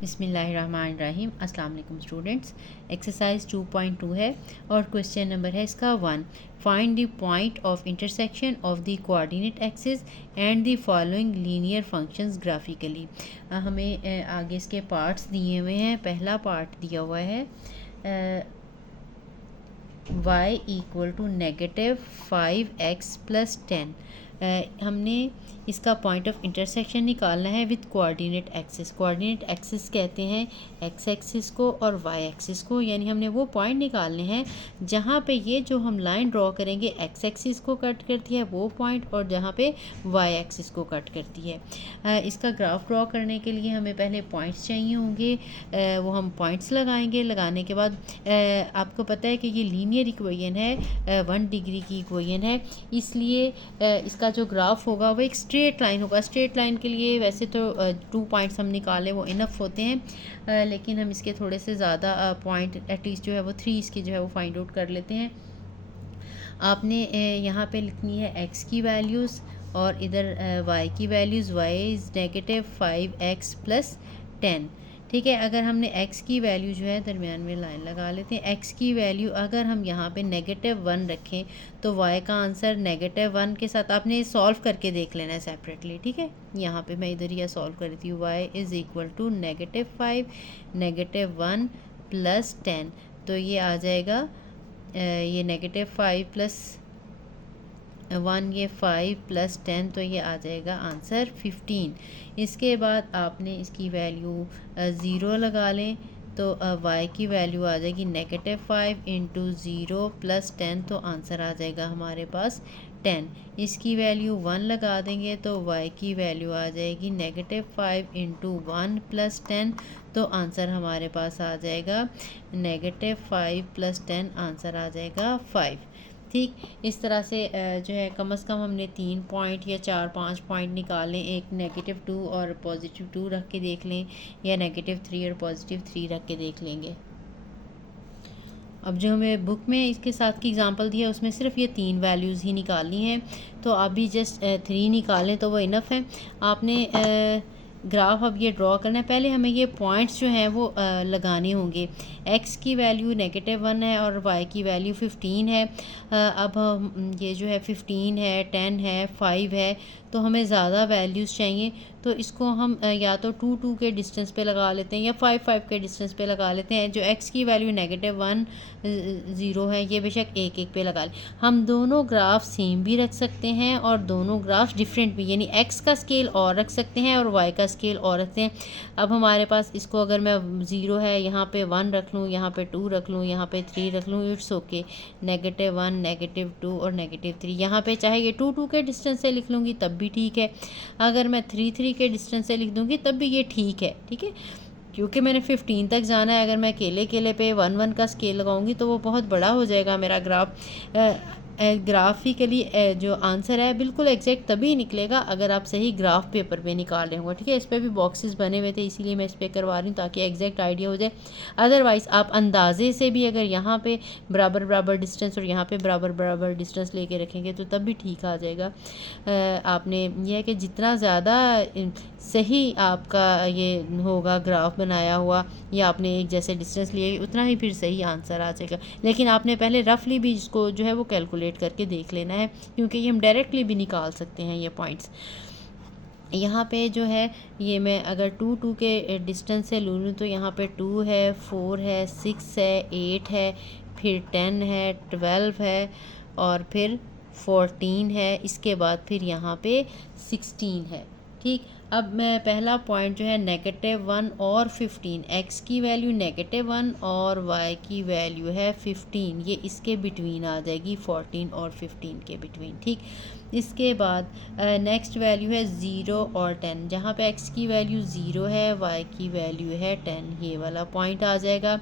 बिस्मिल्लाहिर्रहमानिर्रहीम। अस्सलाम वालेकुम स्टूडेंट्स। एक्सरसाइज 2.2 है और क्वेश्चन नंबर है इसका 1। Find the point of intersection of the coordinate axis and the following linear functions graphically. हमें आगे इसके पार्ट्स दिए हुए हैं। पहला पार्ट दिया हुआ है y इक्वल टू -5x + 10। हमने इसका पॉइंट ऑफ इंटरसेक्शन निकालना है with coordinate axis. Coordinate axis कहते हैं x एक्सिस को और y एक्सिस को, यानी हमने वो पॉइंट निकालने हैं जहाँ पे ये जो हम लाइन ड्रॉ करेंगे x एक्सिस को कट करती है वो पॉइंट, और जहाँ पे y एक्सिस को कट करती है। इसका ग्राफ ड्रॉ करने के लिए हमें पहले पॉइंट्स चाहिए होंगे, वो हम पॉइंट्स लगाएंगे। लगाने के बाद आपको पता है कि ये लीनियर इक्वेशन है, 1 डिग्री की इक्वेशन है, इसलिए इसका जो ग्राफ होगा वो एक स्ट्रेट लाइन होगा। स्ट्रेट लाइन के लिए वैसे तो 2 पॉइंट्स हम निकालें वो इनफ होते हैं, लेकिन हम इसके थोड़े से ज़्यादा पॉइंट एटलीस्ट जो है वो 3 इसकी जो है वो फाइंड आउट कर लेते हैं। आपने यहाँ पे लिखनी है x की वैल्यूज़ और इधर y की वैल्यूज़। y is -5x + 10। ठीक है, अगर हमने x की वैल्यू जो है दरमियान में लाइन लगा लेते हैं। x की वैल्यू अगर हम यहाँ पे -1 रखें तो y का आंसर -1 के साथ आपने सॉल्व करके देख लेना है सेपरेटली। ठीक है, यहाँ पे मैं इधर यह सॉल्व कर देती हूँ। y इज़ इक्वल टू -5 -1 + 10, तो ये आ जाएगा ये -5 + 1, ये 5 + 10, तो ये आ जाएगा आंसर 15। इसके बाद आपने इसकी वैल्यू 0 लगा लें तो y की वैल्यू आ जाएगी -5 × 0 + 10, तो आंसर आ जाएगा हमारे पास 10। इसकी वैल्यू 1 लगा देंगे तो y की वैल्यू आ जाएगी -5 × 1 + 10, तो आंसर हमारे पास आ जाएगा -5 + 10, आंसर आ जाएगा 5। ठीक, इस तरह से जो है कम से कम हमने 3 पॉइंट या 4-5 पॉइंट निकालें। एक -2 और +2 रख के देख लें, या -3 और +3 रख के देख लेंगे। अब जो हमें बुक में इसके साथ की एग्जांपल दिया है उसमें सिर्फ ये 3 वैल्यूज़ ही निकालनी है, तो आप भी जस्ट 3 निकालें तो वो इनफ है। आपने ग्राफ अब ये ड्रॉ करना है। पहले हमें ये पॉइंट्स जो हैं वो लगाने होंगे। x की वैल्यू -1 है और y की वैल्यू 15 है। अब ये जो है 15 है, 10 है, 5 है, तो हमें ज़्यादा वैल्यूज़ चाहिए, तो इसको हम या तो 2 के डिस्टेंस पे लगा लेते हैं या 5 के डिस्टेंस पे लगा लेते हैं। जो x की वैल्यू -1 0 है, ये बेशक 1 पे लगा लें। हम दोनों ग्राफ सेम भी रख सकते हैं और दोनों ग्राफ डिफरेंट भी, यानी x का स्केल और रख सकते हैं और y का स्केल और रखते हैं। अब हमारे पास इसको अगर मैं 0 है यहाँ पे 1 रख लूँ, यहाँ पे 2 रख लूँ, यहाँ पे 3 रख लूँ, इट्स ओके। -1 -2 और -3, यहाँ पे चाहे ये 2 के डिस्टेंस से लिख लूँगी तब भी ठीक है, अगर मैं 3 के डिस्टेंस से लिख दूँगी तब भी ये ठीक है। ठीक है, क्योंकि मैंने 15 तक जाना है। अगर मैं अकेले पे 1 का स्केल लगाऊंगी तो वो बहुत बड़ा हो जाएगा मेरा ग्राफ। ग्राफिकली जो आंसर है बिल्कुल एग्जैक्ट तभी निकलेगा अगर आप सही ग्राफ पेपर पे निकाल रहे होंगे। ठीक है, इस पर भी बॉक्सेस बने हुए थे इसीलिए मैं इस पर करवा रही हूँ ताकि एग्जैक्ट आइडिया हो जाए। अदरवाइज़ आप अंदाजे से भी अगर यहाँ पे बराबर डिस्टेंस और यहाँ पे बराबर डिस्टेंस लेके रखेंगे तो तब भी ठीक आ जाएगा। आपने यह है कि जितना ज़्यादा सही आपका ये होगा ग्राफ बनाया हुआ, या आपने एक जैसे डिस्टेंस लिए, उतना ही फिर सही आंसर आ जाएगा। लेकिन आपने पहले रफली भी इसको जो है वो कैलकुलेट करके देख लेना है, क्योंकि ये हम डायरेक्टली भी निकाल सकते हैं ये पॉइंट्स। यहाँ पे जो है ये मैं अगर 2 के डिस्टेंस से लूँ तो यहाँ पे 2 है, 4 है, 6 है, 8 है, फिर 10 है, 12 है और फिर 14 है, इसके बाद फिर यहाँ पे 16 है। ठीक, अब मैं पहला पॉइंट जो है -1 और 15, x की वैल्यू -1 और y की वैल्यू है 15, ये इसके बिटवीन आ जाएगी, 14 और 15 के बिटवीन। ठीक, इसके बाद नेक्स्ट वैल्यू है 0 और 10, जहाँ पे x की वैल्यू 0 है, y की वैल्यू है 10, ये वाला पॉइंट आ जाएगा।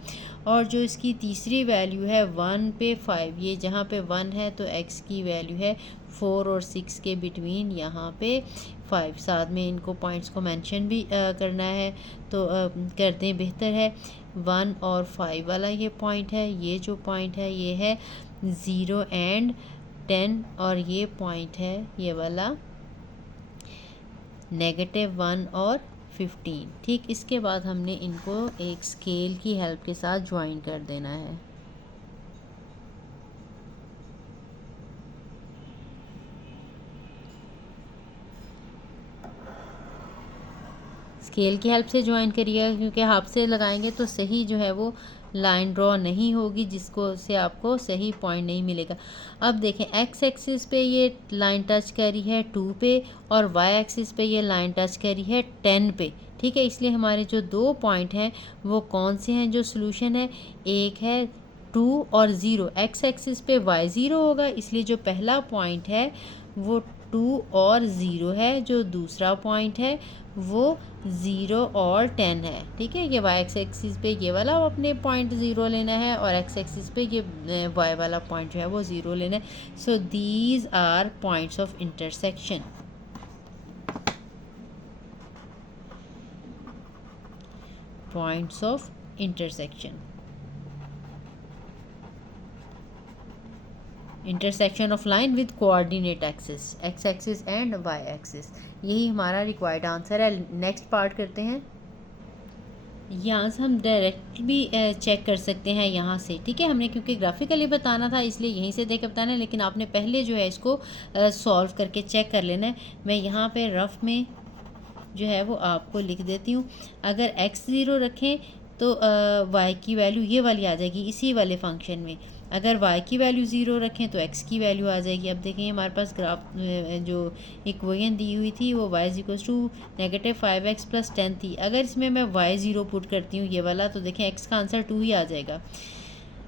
और जो इसकी तीसरी वैल्यू है 1 पे 5, ये जहाँ पे 1 है तो x की वैल्यू है 4 और 6 के बिटवीन, यहाँ पे 5। साथ में इनको पॉइंट्स को मेंशन भी करना है तो कर दें, बेहतर है। 1 और 5 वाला ये पॉइंट है, ये जो पॉइंट है ये है 0 एंड 10, और ये पॉइंट है ये वाला -1 और 15। ठीक, इसके बाद हमने इनको एक स्केल की हेल्प के साथ ज्वाइन कर देना है। स्केल की हेल्प से ज्वाइन करिएगा, क्योंकि हाथ से लगाएंगे तो सही जो है वो लाइन ड्रॉ नहीं होगी, जिसको से आपको सही पॉइंट नहीं मिलेगा। अब देखें, एक्स एक्सिस पे ये लाइन टच करी है 2 पे, और वाई एक्सिस पे ये लाइन टच करी है 10 पे। ठीक है, इसलिए हमारे जो 2 पॉइंट हैं वो कौन से हैं जो सोल्यूशन है? एक है 2 और 0। एक्स एक्सिस पे वाई 0 होगा, इसलिए जो पहला पॉइंट है वो 2 और 0 है। जो दूसरा पॉइंट है वो 0 और 10 है। ठीक है, ये वाई एक्सिस पे ये वाला अपने पॉइंट 0 लेना है, और एक्स एक्सिस पे ये वाई वाला पॉइंट जो है वो 0 लेना है। So these are points of intersection. Points of intersection, intersection of line with coordinate axis, x axis and y axis. यही हमारा रिक्वायर्ड आंसर है। नेक्स्ट पार्ट करते हैं। यहाँ से हम डायरेक्ट भी चेक कर सकते हैं यहाँ से। ठीक है, हमने क्योंकि ग्राफिकली बताना था इसलिए यहीं से देख कर बताना है, लेकिन आपने पहले जो है इसको सॉल्व करके चेक कर लेना है। मैं यहाँ पे रफ में जो है वो आपको लिख देती हूँ। अगर x0 रखें तो y की वैल्यू ये वाली आ जाएगी इसी वाले फंक्शन में। अगर y की वैल्यू 0 रखें तो x की वैल्यू आ जाएगी। अब देखें, हमारे पास ग्राफ जो इक्वेशन दी हुई थी वो y = -5x + 10 थी। अगर इसमें मैं y0 पुट करती हूँ ये वाला, तो देखें x का आंसर 2 ही आ जाएगा।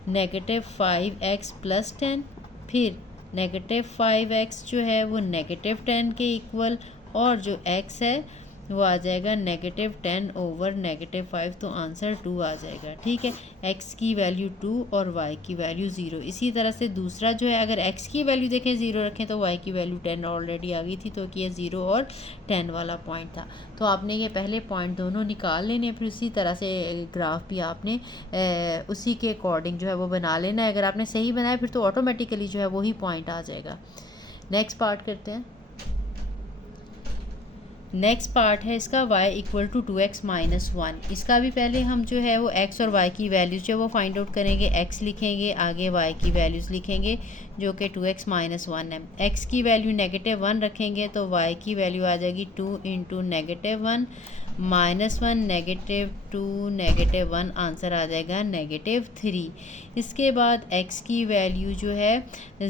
-5x + 10, फिर -5x जो है वो -10 के इक्वल, और जो x है वो आ जाएगा -10 ओवर -5, तो आंसर 2 आ जाएगा। ठीक है, x की वैल्यू 2 और y की वैल्यू 0। इसी तरह से दूसरा जो है, अगर x की वैल्यू देखें 0 रखें तो y की वैल्यू 10 ऑलरेडी आ गई थी, तो कि ये 0 और 10 वाला पॉइंट था। तो आपने ये पहले पॉइंट दोनों निकाल लेने, फिर उसी तरह से ग्राफ भी आपने उसी के अकॉर्डिंग जो है वो बना लेना है। अगर आपने सही बनाया फिर तो ऑटोमेटिकली जो है वही पॉइंट आ जाएगा। नेक्स्ट पार्ट करते हैं। नेक्स्ट पार्ट है इसका y = 2x - 1। इसका भी पहले हम जो है वो x और y की वैल्यूज जो है वो फाइंड आउट करेंगे। x लिखेंगे, आगे y की वैल्यूज़ लिखेंगे जो कि 2x - 1 है। x की वैल्यू -1 रखेंगे तो y की वैल्यू आ जाएगी 2 × -1 -1 -2 -1, आंसर आ जाएगा -3। इसके बाद x की वैल्यू जो है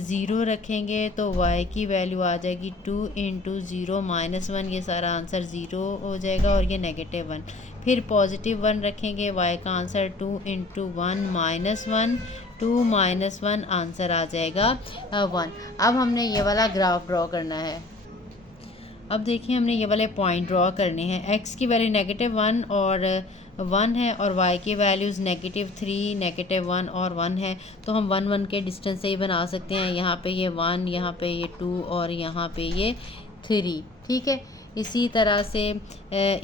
0 रखेंगे तो y की वैल्यू आ जाएगी 2 × 0 -1, ये सारा आंसर 0 हो जाएगा, और ये -1। फिर +1 रखेंगे, y का आंसर 2 × 1 -1 2 -1, आंसर आ जाएगा 1। अब हमने ये वाला ग्राफ ड्रॉ करना है। अब देखिए, हमने ये वाले पॉइंट ड्रॉ करने हैं। x की वैल्यू -1 और 1 है, और y की वैल्यूज़ -3 -1 और 1 है। तो हम 1 1 के डिस्टेंस से ही बना सकते हैं। यहाँ पे ये 1, यहाँ पे ये 2 और यहाँ पे ये 3। ठीक है, इसी तरह से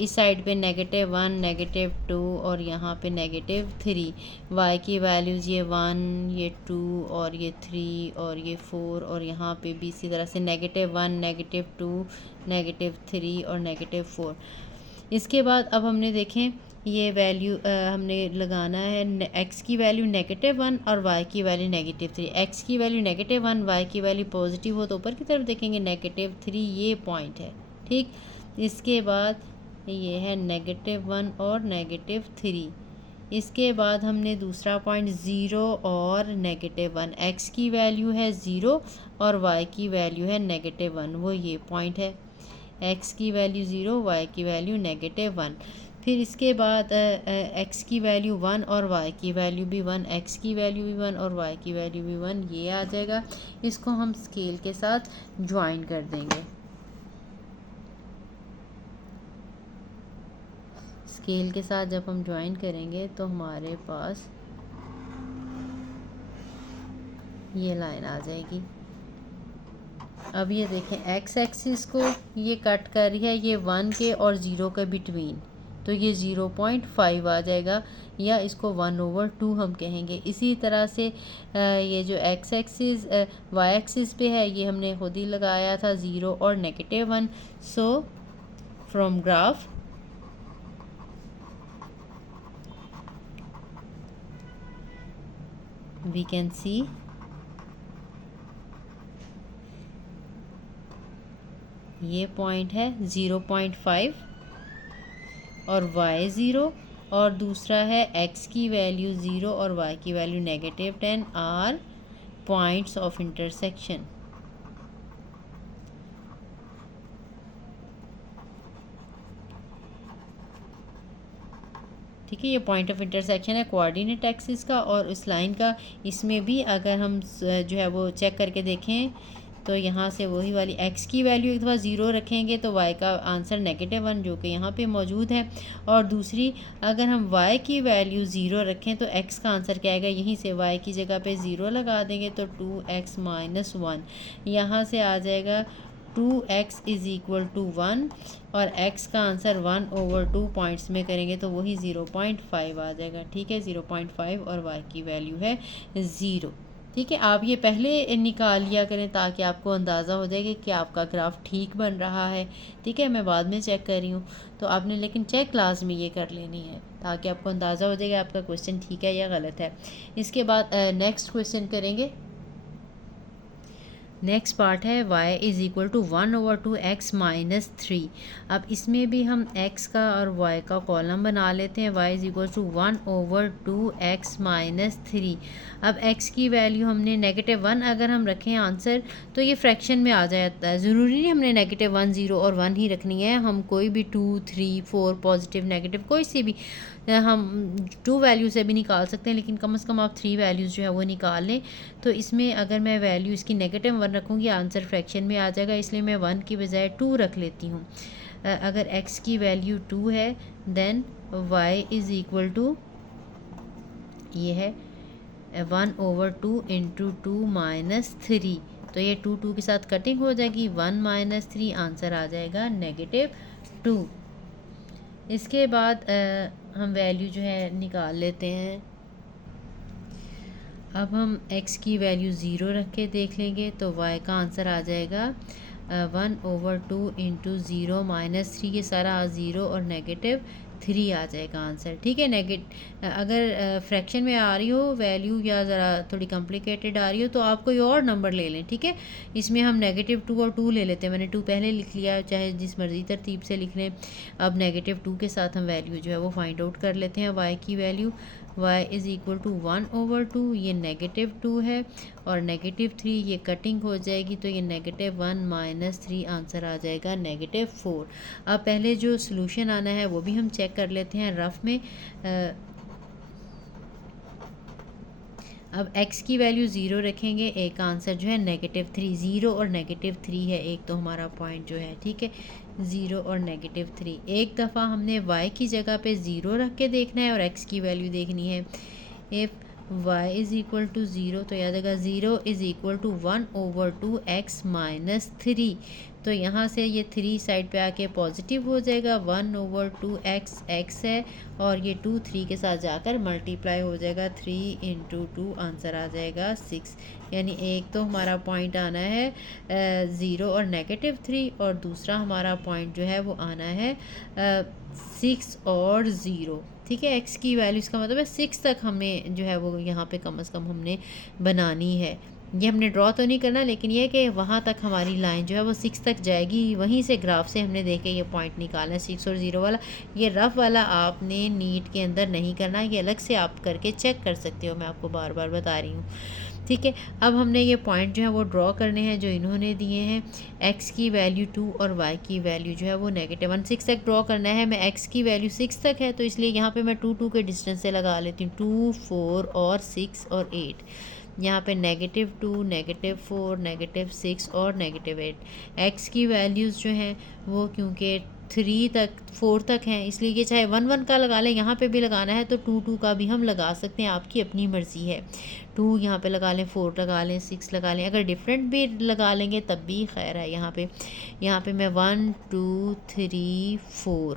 इस साइड पे -1 -2 और यहाँ पे -3। y की वैल्यूज़ ये 1 ये 2 और ये 3 और ये 4, और यहाँ पे भी इसी तरह से -1 -2 -3 और -4। इसके बाद अब हमने देखें ये वैल्यू हमने लगाना है। x की वैल्यू -1 और y की वैल्यू -3। x की वैल्यू -1, y की वैल्यू पॉजिटिव हो तो ऊपर की तरफ देखेंगे -3, ये पॉइंट है। ठीक, इसके बाद ये है -1 और -3। इसके बाद हमने दूसरा पॉइंट 0 और -1, x की वैल्यू है 0 और y की वैल्यू है -1, वो ये पॉइंट है। x की वैल्यू 0, y की वैल्यू -1। फिर इसके बाद x की वैल्यू 1 और y की वैल्यू भी 1, x की वैल्यू भी 1 और y की वैल्यू भी 1, ये आ जाएगा। इसको हम स्केल के साथ ज्वाइन कर देंगे। स्केल के साथ जब हम ज्वाइन करेंगे तो हमारे पास ये लाइन आ जाएगी। अब ये देखें, x एक्सिस को ये कट कर रही है ये 1 के और 0 के बिटवीन, तो ये 0.5 आ जाएगा, या इसको 1/2 हम कहेंगे। इसी तरह से ये जो x एक्सिस y एक्सिस पे है ये हमने खुद ही लगाया था 0 और -1। So from graph we can see ये पॉइंट है 0.5 और y 0, और दूसरा है x की वैल्यू 0 और y की value -10 are points of intersection. ठीक है, ये पॉइंट ऑफ इंटरसेक्शन है कोऑर्डिनेट एक्सिस का और इस लाइन का। इसमें भी अगर हम जो है वो चेक करके देखें तो यहाँ से वही वाली x की वैल्यू एक दफ़ा 0 रखेंगे तो y का आंसर -1 जो कि यहाँ पे मौजूद है, और दूसरी अगर हम y की वैल्यू 0 रखें तो x का आंसर क्या आएगा, यहीं से y की जगह पे 0 लगा देंगे तो 2x - 1 यहाँ से आ जाएगा 2x = 1 और x का आंसर 1/2 पॉइंट्स में करेंगे तो वही 0.5 आ जाएगा। ठीक है, 0.5 और y की वैल्यू है 0। ठीक है, आप ये पहले निकाल लिया करें ताकि आपको अंदाज़ा हो जाए कि आपका ग्राफ ठीक बन रहा है। ठीक है, मैं बाद में चेक कर रही हूँ, तो आपने लेकिन चेक क्लास में ये कर लेनी है ताकि आपको अंदाज़ा हो जाए कि आपका क्वेश्चन ठीक है या गलत है। इसके बाद नेक्स्ट क्वेश्चन करेंगे। नेक्स्ट पार्ट है y = 1/2 x - 3। अब इसमें भी हम x का और y का कॉलम बना लेते हैं। y = 1/2 x - 3। अब x की वैल्यू हमने -1 अगर हम रखें आंसर तो ये फ्रैक्शन में आ जाता है। ज़रूरी नहीं हमने -1, 0 और 1 ही रखनी है, हम कोई भी 2, 3, 4 पॉजिटिव नेगेटिव कोई सी भी हम 2 वैल्यू से भी निकाल सकते हैं, लेकिन कम से कम आप 3 वैल्यूज़ जो है वो निकाल लें। तो इसमें अगर मैं वैल्यू इसकी -1 रखूँगी आंसर फ्रैक्शन में आ जाएगा, इसलिए मैं 1 की बजाय 2 रख लेती हूँ। अगर x की वैल्यू 2 है देन y = ये है 1/2 × 2 - 3, तो ये 2 के साथ कटिंग हो जाएगी, 1 - 3 आंसर आ जाएगा -2। इसके बाद हम वैल्यू जो है निकाल लेते हैं। अब हम x की वैल्यू 0 रख के देख लेंगे तो y का आंसर आ जाएगा 1/2 × 0 - 3, ये सारा 0 और -3 आ जाएगा आंसर। ठीक है, अगर फ्रैक्शन में आ रही हो वैल्यू या ज़रा थोड़ी कॉम्प्लिकेटेड आ रही हो तो आप कोई और नंबर ले लें। ठीक है, इसमें हम -2 और 2 ले लेते हैं। मैंने 2 पहले लिख लिया, चाहे जिस मर्ज़ी तरतीब से लिख लें। अब -2 के साथ हम वैल्यू जो है वो फाइंड आउट कर लेते हैं। y की वैल्यू y = 1/2, ये -2 है और -3 ये कटिंग हो जाएगी तो ये -1 - 3 आंसर आ जाएगा -4। अब पहले जो सॉल्यूशन आना है वो भी हम चेक कर लेते हैं रफ में। अब x की वैल्यू 0 रखेंगे, एक आंसर जो है -3, 0 और -3 है, एक तो हमारा पॉइंट जो है। ठीक है, 0 और -3 एक दफ़ा हमने y की जगह पे 0 रख के देखना है और x की वैल्यू देखनी है। इफ़ y = 0 तो याद आएगा 0 = 1/2 x - 3, तो यहाँ से ये 3 साइड पे आके पॉजिटिव हो जाएगा। 1/2 x है और ये 2 3 के साथ जाकर मल्टीप्लाई हो जाएगा, 3 × 2 आंसर आ जाएगा 6। यानी एक तो हमारा पॉइंट आना है 0 और -3 और दूसरा हमारा पॉइंट जो है वो आना है 6 और 0। ठीक है, x की वैल्यू इसका मतलब है 6 तक हमें जो है वो यहाँ पे कम से कम हमने बनानी है। ये हमने ड्रॉ तो नहीं करना, लेकिन ये है कि वहाँ तक हमारी लाइन जो है वो 6 तक जाएगी। वहीं से ग्राफ से हमने देखे ये पॉइंट निकालना है 6 और 0 वाला। ये रफ वाला आपने नीट के अंदर नहीं करना, ये अलग से आप करके चेक कर सकते हो, मैं आपको बार बार बता रही हूँ। ठीक है, अब हमने ये पॉइंट जो है वो ड्रॉ करने हैं जो इन्होंने दिए हैं। x की वैल्यू 2 और y की वैल्यू जो है वो -1 6 तक ड्रॉ करना है। मैं x की वैल्यू 6 तक है तो इसलिए यहाँ पे मैं 2 2 के डिस्टेंस से लगा लेती हूँ, 2 4 और 6 और 8। यहाँ पे -2 -4 -6 और -8। x की वैल्यूज़ जो हैं वो क्योंकि 3 तक 4 तक हैं इसलिए ये चाहे 1 1 का लगा लें, यहाँ पे भी लगाना है तो 2 2 का भी हम लगा सकते हैं, आपकी अपनी मर्ज़ी है। 2 यहाँ पे लगा लें, 4 लगा लें, 6 लगा लें, अगर डिफरेंट भी लगा लेंगे तब भी खैर है। यहाँ पे मैं 1 2 3 4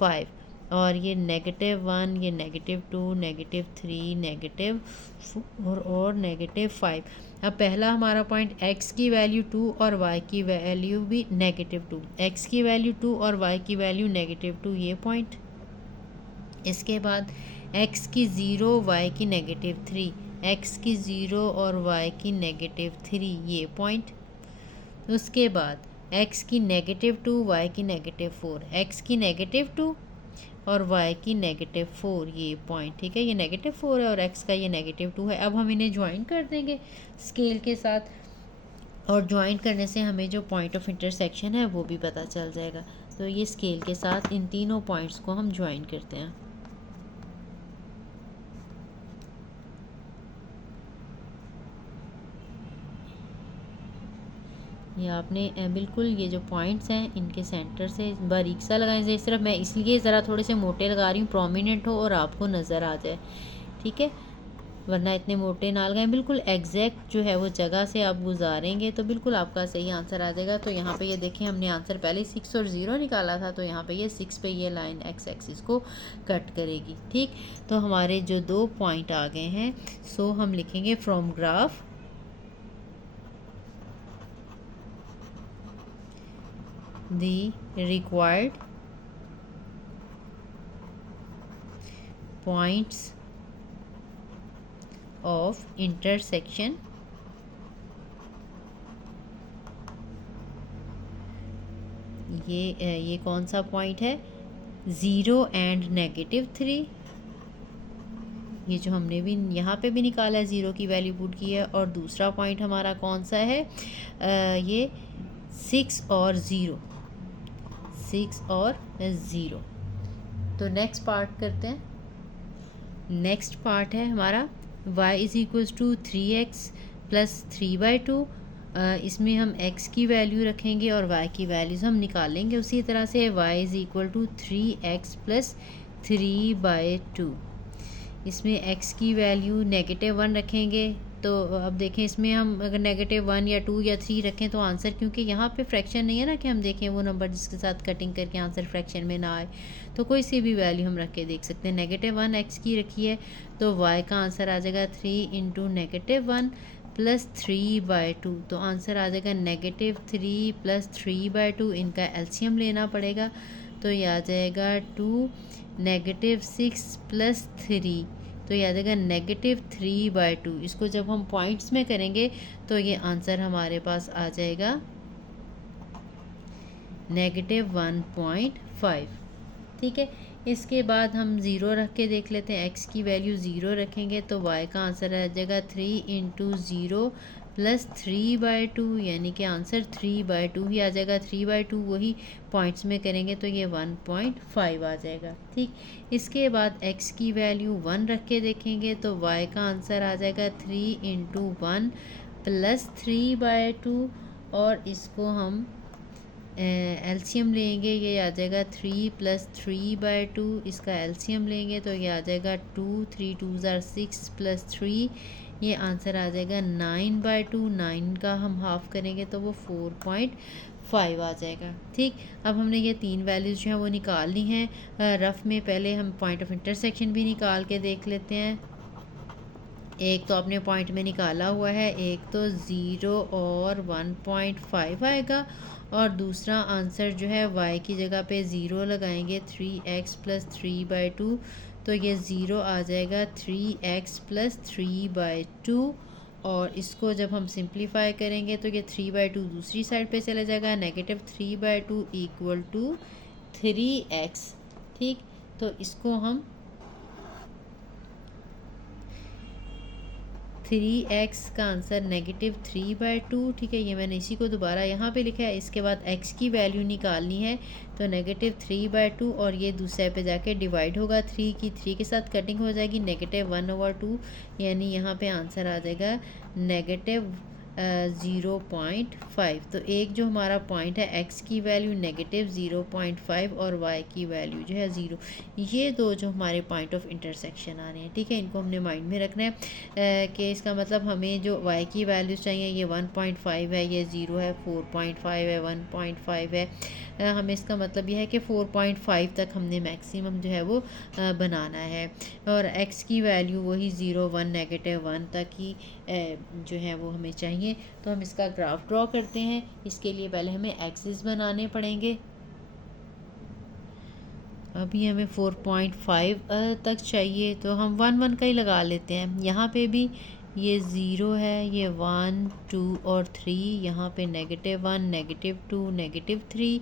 5 और ये -1, ये -2 -3 -4 और -5। अब पहला हमारा पॉइंट x की वैल्यू 2 और y की वैल्यू भी -2, x की वैल्यू 2 और y की वैल्यू -2, ये पॉइंट। इसके बाद x की 0 y की -3, एक्स की 0 और वाई की -3 ये पॉइंट। उसके बाद एक्स की -2 वाई की -4, एक्स की -2 और वाई की -4 ये पॉइंट, ठीक है। ये -4 है और एक्स का ये -2 है। अब हम इन्हें ज्वाइन कर देंगे स्केल के साथ, और ज्वाइन करने से हमें जो पॉइंट ऑफ इंटरसेक्शन है वो भी पता चल जाएगा। तो ये स्केल के साथ इन तीनों पॉइंट्स को हम ज्वाइन करते हैं। ये आपने बिल्कुल ये जो पॉइंट्स हैं इनके सेंटर से बारीक सा लगाएं। सिर्फ मैं इसलिए ज़रा थोड़े से मोटे लगा रही हूँ, प्रोमिनेंट हो और आपको नज़र आ जाए, ठीक है, वरना इतने मोटे ना लगाएं। बिल्कुल एग्जैक्ट जो है वो जगह से आप गुजारेंगे तो बिल्कुल आपका सही आंसर आ जाएगा। तो यहाँ पे ये देखें, हमने आंसर पहले 6 और 0 निकाला था, तो यहाँ पे ये 6 पे ये लाइन एक्स एक्सिस को कट करेगी, ठीक। तो हमारे जो 2 पॉइंट आ गए हैं, सो हम लिखेंगे from graph the required points of intersection ये कौन सा पॉइंट है, 0 एंड -3। ये जो हमने भी यहाँ पे भी निकाला है, 0 की वैल्यू पुट की है। और दूसरा पॉइंट हमारा कौन सा है, ये 6 और 0, 6 और 0। तो नेक्स्ट पार्ट करते हैं। नेक्स्ट पार्ट है हमारा y = 3x + 3/2। इसमें हम x की वैल्यू रखेंगे और y की वैल्यूज़ हम निकालेंगे। उसी तरह से y = 3x + 3/2। इसमें x की वैल्यू -1 रखेंगे। तो अब देखें, इसमें हम अगर -1 या 2 या 3 रखें तो आंसर, क्योंकि यहाँ पे फ्रैक्शन नहीं है ना कि हम देखें वो नंबर जिसके साथ कटिंग करके आंसर फ्रैक्शन में ना आए, तो कोई सी भी वैल्यू हम रख के देख सकते हैं। -1 x की रखी है तो y का आंसर आ जाएगा 3 × -1 + 3/2। तो आंसर आ जाएगा -3 + 3/2। इनका एलसीएम लेना पड़ेगा, तो ये आ जाएगा 2 -6 + 3, तो ये आ जाएगा -3/2। इसको जब हम पॉइंट्स में करेंगे तो ये आंसर हमारे पास आ जाएगा -1.5, ठीक है। इसके बाद हम 0 रख के देख लेते हैं। x की वैल्यू 0 रखेंगे तो y का आंसर आ जाएगा 3 × 0 + 3/2, यानी कि आंसर 3/2 ही आ जाएगा। 3/2 वही पॉइंट्स में करेंगे तो ये 1.5 आ जाएगा, ठीक। इसके बाद x की वैल्यू 1 रख के देखेंगे तो y का आंसर आ जाएगा 3 × 1 + 3/2, और इसको हम एलसीएम लेंगे, ये आ जाएगा 3 + 3/2। इसका एलसीएम लेंगे तो ये आ जाएगा 2, 3 2 = 6 + 3, ये आंसर आ जाएगा 9/2। 9 का हम हाफ करेंगे तो वो 4.5 आ जाएगा, ठीक। अब हमने ये 3 वैल्यूज़ जो हैं वो निकालनी हैं रफ़ में। पहले हम पॉइंट ऑफ इंटरसेक्शन भी निकाल के देख लेते हैं। एक तो आपने पॉइंट में निकाला हुआ है, एक तो 0 और 1.5 आएगा, और दूसरा आंसर जो है y की जगह पे 0 लगाएंगे, 3x + 3/2, तो ये 0 आ जाएगा 3x + 3/2। और इसको जब हम सिंप्लीफाई करेंगे तो ये 3/2 दूसरी साइड पे चला जाएगा, -3/2 = 3x, ठीक। तो इसको हम 3x का आंसर -3/2, ठीक है। ये मैंने इसी को दोबारा यहाँ पे लिखा है। इसके बाद x की वैल्यू निकालनी है तो -3/2, और ये दूसरे पे जाके डिवाइड होगा, 3 की 3 के साथ कटिंग हो जाएगी, -1/2, यानी यहाँ पे आंसर आ जाएगा -0.5। तो एक जो हमारा पॉइंट है x की वैल्यू -0.5 और y की वैल्यू जो है 0, ये दो जो हमारे पॉइंट ऑफ इंटरसेक्शन आ रहे हैं, ठीक है। इनको हमने माइंड में रखना है कि इसका मतलब हमें जो y की वैल्यूज़ चाहिए, ये 1.5 है, ये 0 है, 4.5 है, 1.5 है। हमें इसका मतलब यह है कि 4.5 तक हमने मैक्सिमम जो है वो बनाना है, और x की वैल्यू वही 0, 1, -1 तक ही जो है वो हमें चाहिए। तो हम इसका ग्राफ ड्रॉ करते हैं। इसके लिए पहले हमें एक्सिस बनाने पड़ेंगे। अभी हमें 4.5 तक चाहिए, तो हम 1 का ही लगा लेते हैं। यहाँ पे भी ये 0 है, ये 1 2 और 3, यहाँ पे -1 -2 -3,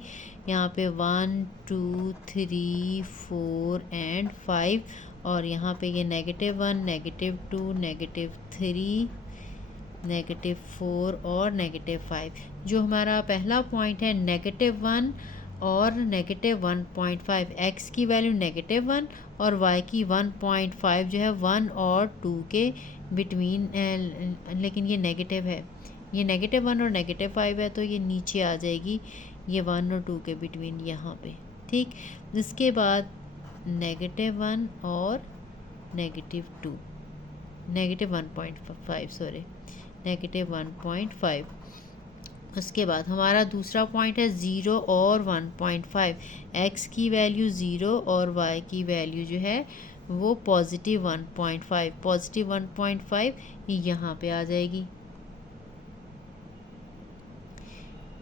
यहाँ पे 1 2 3 4 एंड 5, और यहाँ पे ये -1 -2 -3 -4 और -5। जो हमारा पहला पॉइंट है -1 और -1.5, एक्स की वैल्यू -1 और वाई की 1.5 जो है 1 और 2 के बिटवीन, लेकिन ये नेगेटिव है, ये -1 और -5 है, तो ये नीचे आ जाएगी, ये 1 और 2 के बिटवीन यहाँ पे। ठीक, इसके बाद -1 और -2, -1.5 सॉरी, -1.5। उसके बाद हमारा दूसरा पॉइंट है 0 और 1.5, एक्स की वैल्यू 0 और वाई की वैल्यू जो है वो +1.5, +1.5 यहाँ पे आ जाएगी।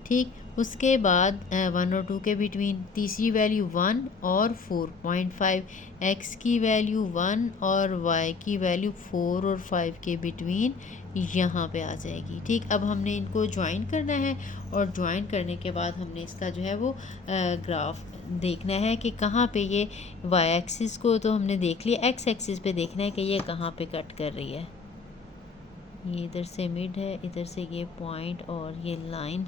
ठीक, उसके बाद 1 और 2 के बिटवीन तीसरी वैल्यू 1 और 4.5, एक्स की वैल्यू 1 और वाई की वैल्यू 4 और 5 के बिटवीन यहाँ पे आ जाएगी। ठीक, अब हमने इनको ज्वाइन करना है, और ज्वाइन करने के बाद हमने इसका जो है वो ग्राफ देखना है कि कहाँ पे ये वाई एक्सिस को तो हमने देख लिया, एक्स एक्सिस पे देखना है कि ये कहाँ पे कट कर रही है। ये इधर से मिड है, इधर से ये पॉइंट और ये लाइन,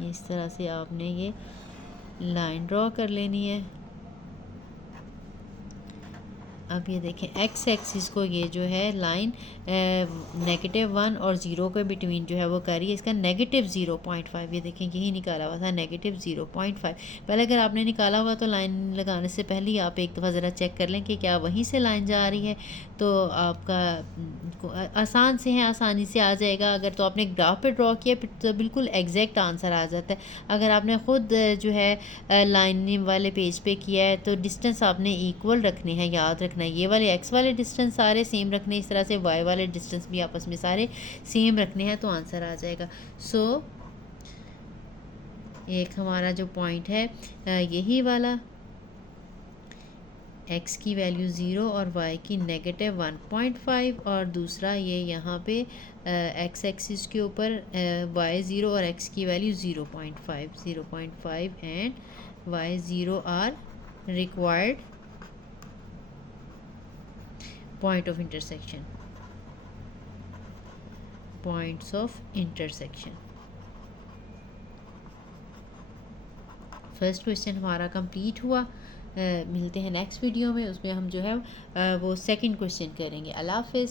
इस तरह से आपने ये लाइन ड्रॉ कर लेनी है। अब ये देखें, एक्स एक्सिस को ये जो है लाइन -1 और 0 के बिटवीन जो है वो कर रही है, इसका -0.5, ये देखें यही निकाला हुआ था -0.5। पहले अगर आपने निकाला हुआ तो लाइन लगाने से पहले ही आप एक दफ़ा ज़रा चेक कर लें कि क्या वहीं से लाइन जा रही है, तो आपका आसान से है, आसानी से आ जाएगा। अगर तो आपने ग्राफ पे ड्रॉ किया तो बिल्कुल एग्जैक्ट आंसर आ जाता है। अगर आपने ख़ुद जो है लाइन वाले पेज पे किया है तो डिस्टेंस आपने इक्वल रखने हैं, याद रखना है, ये वाले एक्स वाले डिस्टेंस सारे सेम रखने, इस तरह से वाई वाले डिस्टेंस भी आपस में सारे सेम रखने हैं, तो आंसर आ जाएगा। सो एक हमारा जो पॉइंट है यही वाला, एक्स की वैल्यू 0 और वाई की -1.5, और दूसरा ये यहाँ पे एक्स एक्सिस के ऊपर वाई 0 और एक्स की value 0.5 and y 0 are required point of intersection, points of intersection. First question हमारा कंप्लीट हुआ। मिलते हैं नेक्स्ट वीडियो में, उसमें हम जो है वो सेकंड क्वेश्चन करेंगे। अल्लाह हाफिज़।